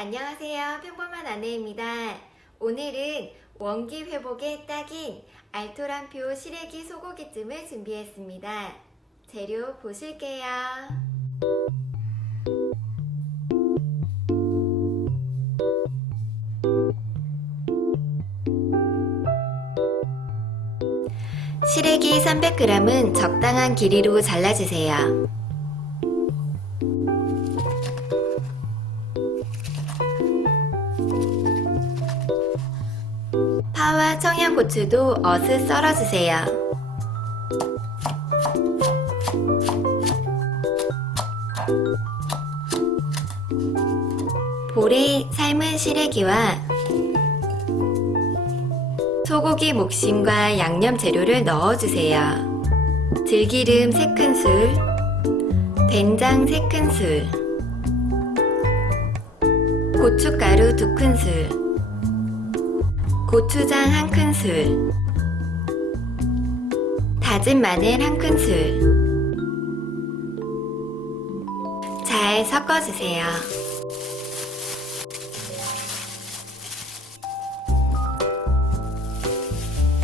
안녕하세요. 평범한 아내입니다. 오늘은 원기 회복에 딱인 알토란표 시래기 소고기찜을 준비했습니다. 재료 보실게요. 시래기 300g은 적당한 길이로 잘라주세요. 파와 청양고추도 어슷 썰어주세요. 볼에 삶은 시래기와 소고기 목심과 양념 재료를 넣어주세요. 들기름 3큰술, 된장 3큰술, 고춧가루 2큰술, 고추장 한 큰술, 다진 마늘 한 큰술. 잘 섞어주세요.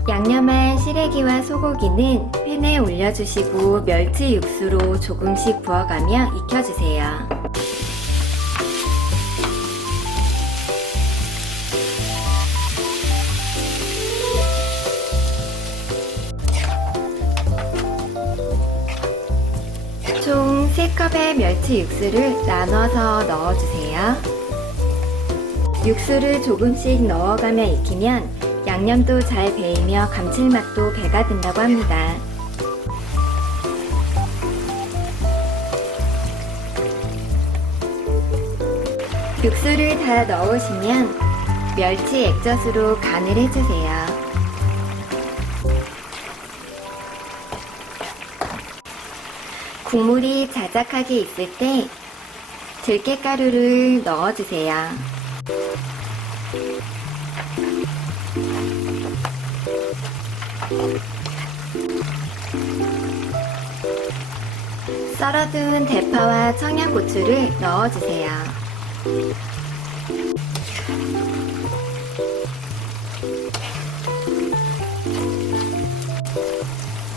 양념한 시래기와 소고기는 팬에 올려주시고 멸치 육수로 조금씩 부어가며 익혀주세요. 3컵의 멸치 육수를 나눠서 넣어주세요. 육수를 조금씩 넣어가며 익히면 양념도 잘 배이며 감칠맛도 배가 된다고 합니다. 육수를 다 넣으시면 멸치 액젓으로 간을 해주세요. 국물이 자작하게 있을 때 들깨가루를 넣어주세요. 썰어둔 대파와 청양고추를 넣어주세요.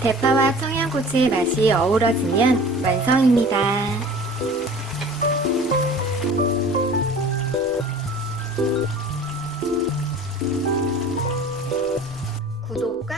대파와 청양고추의 맛이 어우러지면 완성입니다. 구독과